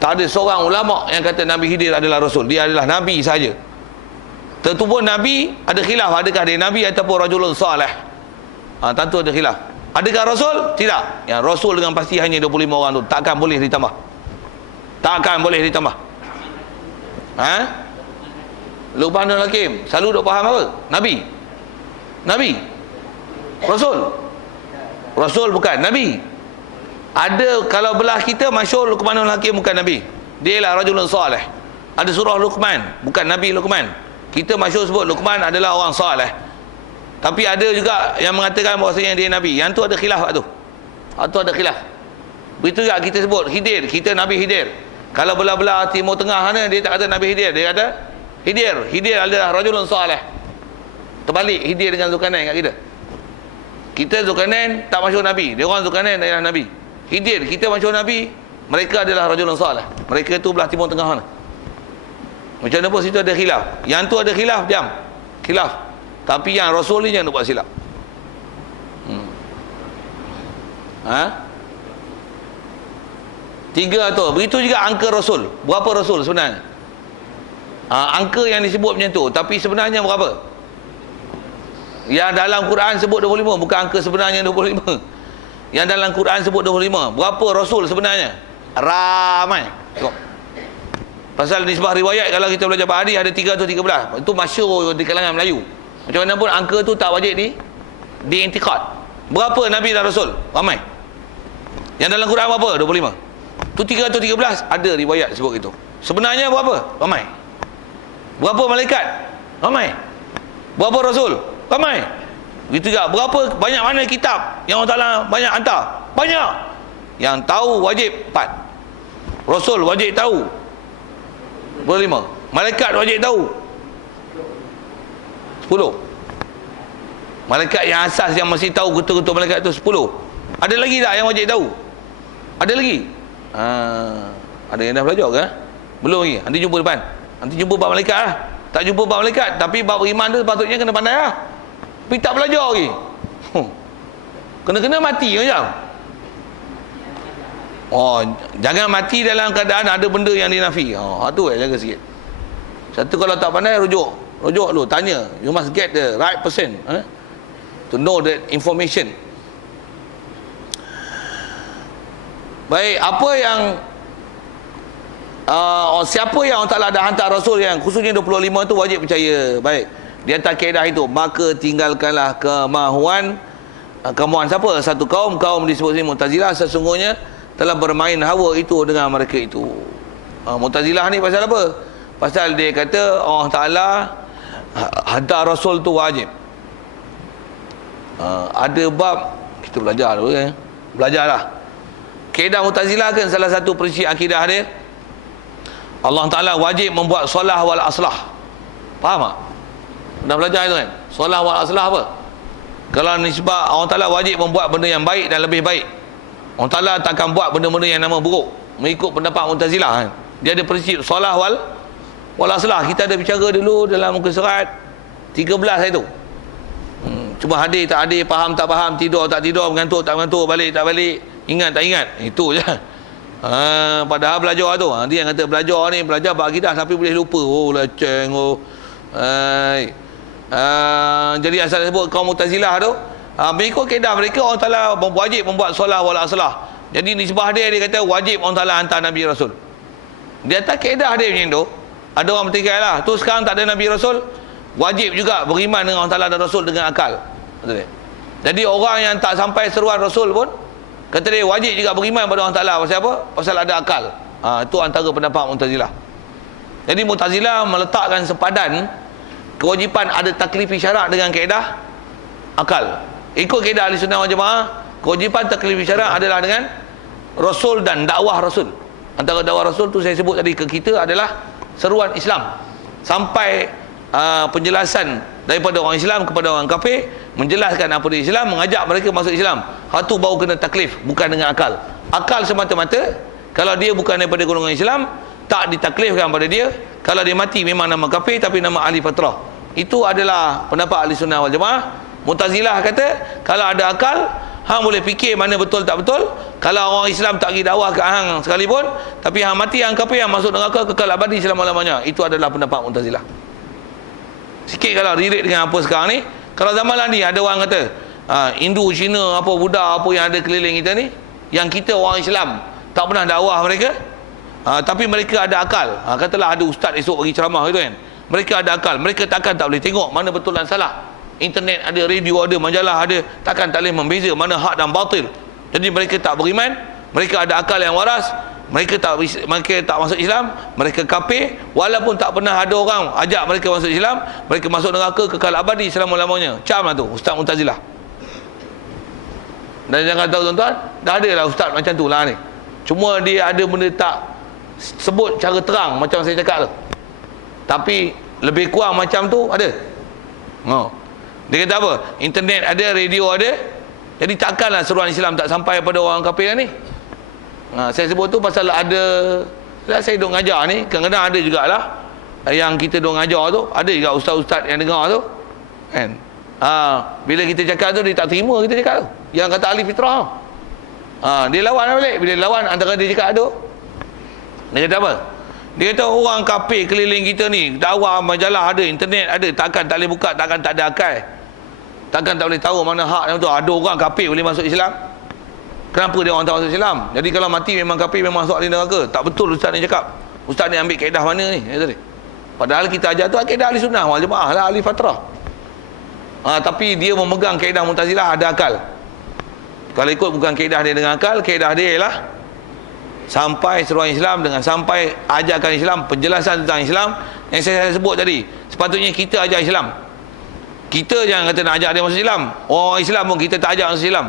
Tak ada seorang ulama yang kata Nabi Khidir adalah Rasul. Dia adalah Nabi saja. Tentu pun Nabi ada khilaf, adakah dia Nabi ataupun rajulun salih. Tentu ada khilaf. Adakah Rasul? Tidak. Yang Rasul dengan pasti hanya 25 orang tu. Takkan boleh ditambah. Takkan boleh ditambah. Luqmanul Hakim selalu duk faham apa? Nabi. Nabi. Rasul. Rasul bukan Nabi. Ada kalau belah kita masyhur Luqmanul Hakim bukan Nabi. Dia ialah rajulun salih. Ada surah Luqman, bukan Nabi Luqman. Kita masyhur sebut Luqman adalah orang salih. Tapi ada juga yang mengatakan bahawasanya dia Nabi. Yang tu ada khilaf tu. Tu ada khilaf. Begitu juga kita sebut Khidir, kita Nabi Khidir. Kalau belah-belah Timur Tengah sana dia tak kata Nabi Khidir, dia kata Khidir. Khidir adalah rajulun salih. Terbalik Khidir dengan Zulkarnain kat kita. Kita Zulkarnain tak masyhur Nabi, dia orang Zulkarnain adalah Nabi. Khidir kita masyhur Nabi, mereka adalah rajulun salih. Mereka tu belah Timur Tengah sana. Macam mana pun situ ada khilaf. Yang tu ada khilaf, diam. Khilaf. Tapi yang Rasul ni jangan buat silap. Tiga tu. Begitu juga angka Rasul. Berapa Rasul sebenarnya? Angka yang disebut macam tu, tapi sebenarnya berapa? Yang dalam Quran sebut 25, bukan angka sebenarnya 25. Yang dalam Quran sebut 25. Berapa Rasul sebenarnya? Ramai. Tengok. Pasal nisbah riwayat kalau kita belajar hadis ada 3 atau 13. Itu masyhur di kalangan Melayu. Macam mana pun angka tu tak wajib diintiqad. Berapa Nabi dan Rasul? Ramai. Yang dalam Quran berapa? 25. Tu 3 atau 13 ada riwayat sebut itu. Sebenarnya berapa? Ramai. Berapa malaikat? Ramai. Berapa Rasul? Ramai. Begitu juga berapa banyak mana kitab yang Allah Taala banyak hantar? Banyak. Yang tahu wajib 4. Rasul wajib tahu 25. Malaikat wajib tahu 10. Malaikat yang asas yang masih tahu betul-betul malaikat tu 10. Ada lagi tak yang wajib tahu? Ada lagi? Ada yang dah belajar ke? Belum lagi. Nanti jumpa depan. Nanti jumpa bab malaikat lah. Tak jumpa bab malaikat, tapi bab beriman tu patutnya kena pandai lah. Tapi tak belajar lagi. Kena-kena mati macam. Jangan mati dalam keadaan ada benda yang dinafi. Tu jaga sikit. Satu kalau tak pandai rujuk dulu, tanya. You must get the right person to know that information. Baik, apa yang siapa yang Allah Ta'ala dah hantar Rasul yang khususnya 25 tu wajib percaya. Baik, di atas kaedah itu maka tinggalkanlah kemahuan siapa? Satu kaum disebut sini Mu'tazilah, sesungguhnya telah bermain hawa itu dengan mereka itu. Mu'tazilah ni pasal apa? Pasal dia kata Allah Ta'ala hantar Rasul tu wajib. Ada bab kita belajar dulu kan. Belajarlah. Kaedah Mu'tazilah kan salah satu prinsip akidah dia, Allah Ta'ala wajib membuat solah wal aslah. Faham tak? Dah belajar itu kan? Solah wal aslah apa? Kalau nisbah Allah Ta'ala wajib membuat benda yang baik dan lebih baik. Allah Ta'ala takkan buat benda-benda yang nama buruk. Mengikut pendapat Mu'tazilah kan? Dia ada prinsip solah wal aslah. Kita ada bicara dulu dalam muka surat 13 itu. Cuma hadir tak hadir, faham tak faham, tidur tak tidur, mengantuk tak mengantuk, balik tak balik, ingat tak ingat. Itu je. Padahal belajar tu, dia yang kata belajar bab akidah tapi boleh lupa. Leceng. Jadi asal sebut kaum Mu'tazilah tu, mengikut kaedah mereka Allah Ta'ala wajib membuat solah wal aslah. Jadi nisbah dia kata wajib Allah Ta'ala hantar Nabi Rasul. Di atas kaedah dia macam tu, ada orang bertikai lah, tu sekarang tak ada Nabi Rasul, wajib juga beriman dengan Allah Ta'ala dan Rasul dengan akal. Jadi orang yang tak sampai seruan Rasul pun kata dia wajib juga beriman pada Allah Ta'ala. Pasal apa? Pasal ada akal. Itu antara pendapat Mu'tazilah. Jadi Mu'tazilah meletakkan sepadan kewajipan ada taklifi syarak dengan kaedah akal. Ikut kaedah Ahlussunnah wal Jamaah, kewajipan taklifi syarak adalah dengan Rasul dan dakwah Rasul. Antara dakwah Rasul tu saya sebut tadi ke kita adalah seruan Islam. Sampai penjelasan daripada orang Islam kepada orang kafir, menjelaskan apa dia Islam, mengajak mereka masuk Islam. Itu baru kena taklif, bukan dengan akal. Akal semata-mata kalau dia bukan daripada golongan Islam, tak ditaklifkan pada dia. Kalau dia mati memang nama kafir tapi nama ahli fatrah. Itu adalah pendapat Ahlussunnah wal Jamaah. Mu'tazilah kata kalau ada akal, Hang boleh fikir mana betul tak betul. Kalau orang Islam tak pergi dakwah ke hang sekalipun, tapi hang mati, hang kafir, hang masuk neraka kekal abadi selama-lamanya. Itu adalah pendapat Mu'tazilah. Sikit kalau relate dengan apa sekarang ni. Kalau zaman lah ni ada orang kata Hindu, Cina, apa Buddha, apa yang ada keliling kita ni, yang kita orang Islam tak pernah dakwah mereka, tapi mereka ada akal. Katalah ada ustaz esok bagi ceramah gitu kan, mereka ada akal, mereka takkan tak boleh tengok mana betul dan salah. Internet ada, radio ada, majalah ada, takkan tak boleh membeza mana hak dan batil. Jadi mereka tak beriman, mereka ada akal yang waras, mereka tak masuk Islam, mereka kafir, walaupun tak pernah ada orang ajak mereka masuk Islam, mereka masuk neraka kekal abadi selama-lamanya. Macam lah tu Ustaz Mu'tazilah. Dan jangan tahu tuan-tuan, dah ada lah ustaz macam tu lah ni. Cuma dia ada benda tak sebut cara terang macam saya cakap tu, tapi lebih kurang macam tu ada. Dia kata apa? Internet ada, radio ada. Jadi takkanlah seruan Islam tak sampai pada orang kafir ni. Saya sebut tu pasal ada, saya duk ngajar ni, kadang-kadang ada jugalah yang kita duk ngajar tu, ada juga ustaz-ustaz yang dengar tu kan. Bila kita cakap tu dia tak terima kita cakap tu, yang kata ahli fitrah tu. Dia lawan balik. Bila dia lawan, antara dia cakap tu, dia kata apa? Dia kata orang kafir keliling kita ni, dakwah, majalah ada, internet ada, takkan tak boleh buka, takkan tak ada akal, takkan tak boleh tahu mana hak yang betul. Ada orang kafir boleh masuk Islam, kenapa dia orang tak masuk Islam? Jadi kalau mati memang kafir, memang masuk ahli neraka. Tak betul ustaz ni cakap. Ustaz ni ambil kaedah mana ni? Padahal kita ajar tu kaedah ahli sunnah wal jemaah lah, ahli fatrah. Tapi dia memegang kaedah Mu'tazilah, ada akal. Kalau ikut bukan kaedah dia dengan akal, kaedah dia ialah sampai seruan Islam dengan sampai ajarkan Islam, penjelasan tentang Islam yang saya sebut tadi. Sepatutnya kita ajar Islam. Kita jangan kata nak ajak dia masuk Islam. Orang Islam pun kita tak ajak masuk Islam.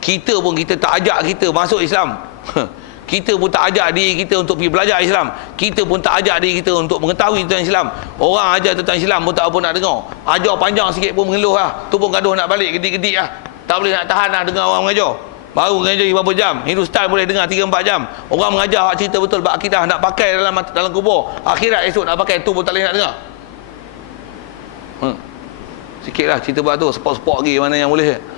Kita pun kita tak ajak kita masuk Islam. Kita pun tak ajak diri kita untuk pergi belajar Islam. Kita pun tak ajak diri kita untuk mengetahui tentang Islam. Orang ajar tentang Islam pun tak apa nak dengar. Ajar panjang sikit pun mengeluh lah. Tu pun gaduh nak balik, gedik-gedik lah. Tak boleh nak tahan lah dengar orang mengajar. Baru mengajar berapa jam. Hindustan boleh dengar 3-4 jam. Orang mengajar cerita betul bab akidah, nak pakai dalam kubur, akhirat esok nak pakai, tu pun tak boleh nak dengar. Sikit lah cerita bab tu. Sport-sport lagi mana yang boleh.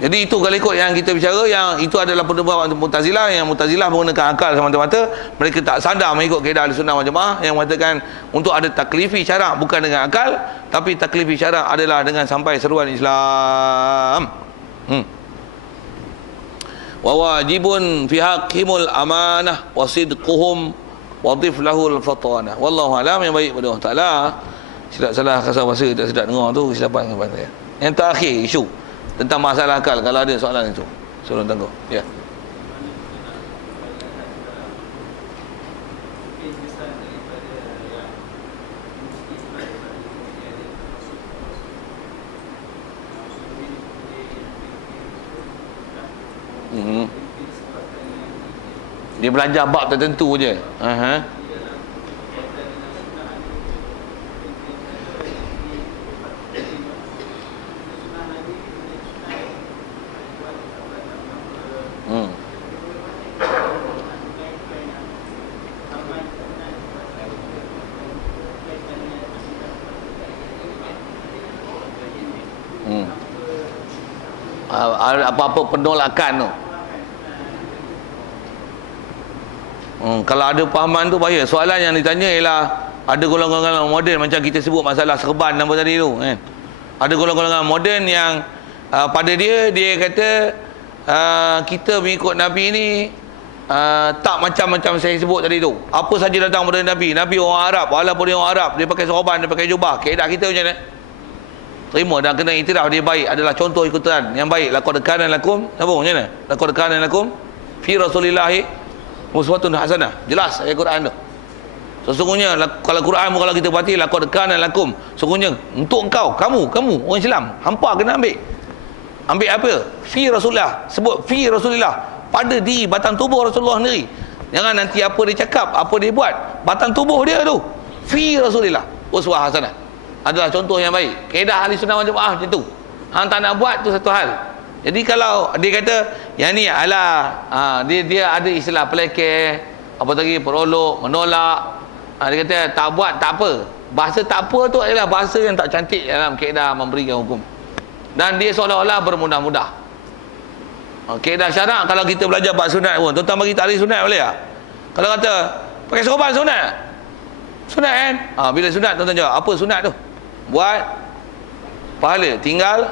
Jadi itu kalau ikut yang kita bicara, yang itu adalah pendapat Mu'tazilah. Yang Mu'tazilah menggunakan akal semata-mata. Mereka tak sadar mengikut kaedah Ahlussunnah wal Jamaah yang mengatakan untuk ada taklifi syarak bukan dengan akal, tapi taklifi syarak adalah dengan sampai seruan Islam. Wa wajibun fi haqqihimul amanah wa sidquhum wa dhif lahul fatwanah. Wallahu alam. Yang baik pada Allah Taala. Silap salah kasar bahasa tak sedap dengar tu kesilapan kepada saya. Yang terakhir isu tentang masalah akal, kalau ada soalan itu suruh tangguh. Ya. Dia belajar bab tertentu je. Apa-apa penolakan tu. Kalau ada pahaman tu bahaya. Soalan yang ditanya ialah ada golongan-golongan moden macam kita sebut masalah serban apa tadi tu kan. Ada golongan-golongan moden yang pada dia kata kita mengikut Nabi ni tak macam-macam saya sebut tadi tu. Apa saja datang pada Nabi. Nabi orang Arab, walaupun dia orang Arab, dia pakai sorban, dia pakai jubah. Kaedah kita macam mana? Terima dan kena iktiraf dia baik, adalah contoh ikutan yang baik. Laqad kana lakum, apa macam mana? Laqad kana lakum fi Rasulillahi uswatun hasanah. Jelas ayat Quran tu. Sesungguhnya kalau Quran kalau kita baca laqad kana lakum, sesungguhnya untuk engkau, kamu orang Islam, hampa kena ambil apa? Fi Rasulillah. Sebut fi Rasulillah, pada diri batang tubuh Rasulullah sendiri. Jangan nanti apa dia cakap, apa dia buat, batang tubuh dia tu fi Rasulillah uswah hasanah. Adalah contoh yang baik. Kaedah ahli sunnah wal jamaah macam tu. Hang tak nak buat tu satu hal. Jadi kalau dia kata yang ni dia ada istilah pelekeh, apa tadi, perolok, menolak. Dia kata tak buat tak apa. Bahasa tak apa tu adalah bahasa yang tak cantik dalam kaedah memberikan hukum. Dan dia seolah-olah bermudah-mudah. Kaedah syarak kalau kita belajar bab sunat pun, tuan-tuan bagi tarikh sunat boleh tak? Kalau kata pakai sorban sunat. Sunat kan? Bila sunat tuan-tuan jawab, apa sunat tu? Buat pahala, tinggal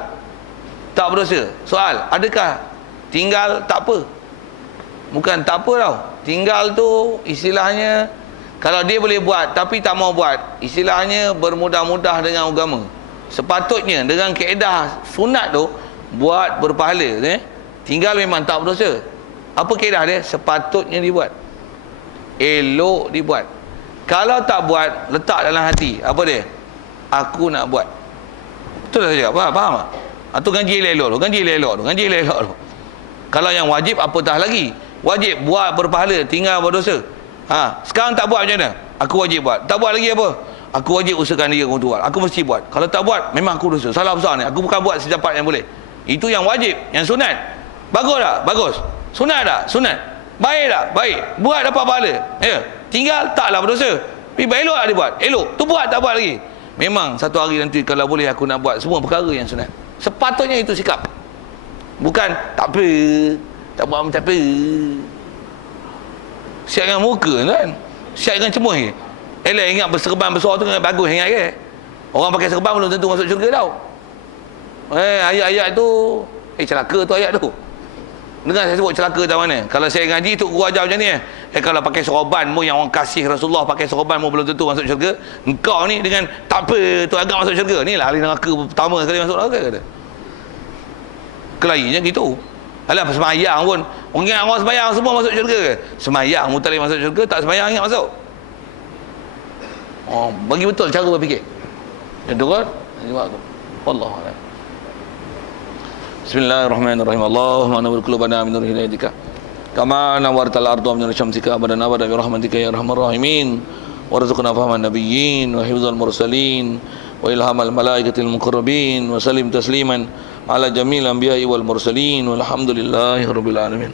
tak berdosa. Soal, adakah tinggal tak apa? Bukan tak apa tau. Tinggal tu istilahnya kalau dia boleh buat tapi tak mau buat, istilahnya bermudah-mudah dengan agama. Sepatutnya dengan kaedah sunat tu buat berpahala, tinggal memang tak berdosa. Apa kaedah dia? Sepatutnya dibuat, elok dibuat. Kalau tak buat, letak dalam hati, apa dia? Aku nak buat. Betul tak saya cakap? Faham tak? Itu ganji elok tu, ganji elok tu, ganji elok tu. Kalau yang wajib, apatah lagi. Wajib buat berpahala, tinggal berdosa. Sekarang tak buat macam mana? Aku wajib buat. Tak buat lagi apa? Aku wajib usahakan diri aku untuk buat. Aku mesti buat. Kalau tak buat, memang aku dosa. Salah besar ni. Aku bukan buat secepat yang boleh. Itu yang wajib, yang sunat. Bagus tak? Bagus. Sunat tak? Sunat. Baik tak? Baik. Buat dapat pahala. Ya. Tinggal taklah berdosa. Tapi elok tak dia buat? Elok. Tu buat tak buat lagi. Memang satu hari nanti kalau boleh aku nak buat semua perkara yang sunat. Sepatutnya itu sikap. Bukan tak apa, tak buat macam apa. Siap dengan muka kan? Siap dengan cemuh je. Ingat berserban besar tu kan bagus ingat ke? Orang pakai serban belum tentu masuk syurga tau. Ayat-ayat tu celaka tu ayat tu. Dengar saya sebut celaka tak mana? Kalau saya ngaji tu guru ajar macam ni kalau pakai serban mu yang orang kasih Rasulullah pakai serban mu belum tentu masuk syurga. Engkau ni dengan tak apa tu agak masuk syurga. Ni lah ahli neraka pertama sekali masuk neraka kata. Kelahinya gitu. Alah semayang pun orang semayang semua masuk syurga ke? Semayang mutalib masuk syurga, tak semayang ingat masuk. Bagi betul cara berfikir. Itu kan? Allah. Bismillahirrahmanirrahim. Allahumma nawwir qulubana min nur hidayatika. Kama nawwartal arda min syamsika abadan abada bi rahmatika ya arhamar rahimin. Warzuqna fahman nabiyyin wa hifdzal mursalin wa ilhamal malaikatil muqarrabin wa salim tasliman ala jamil anbiya'i wal mursalin walhamdulillahi rabbil alamin.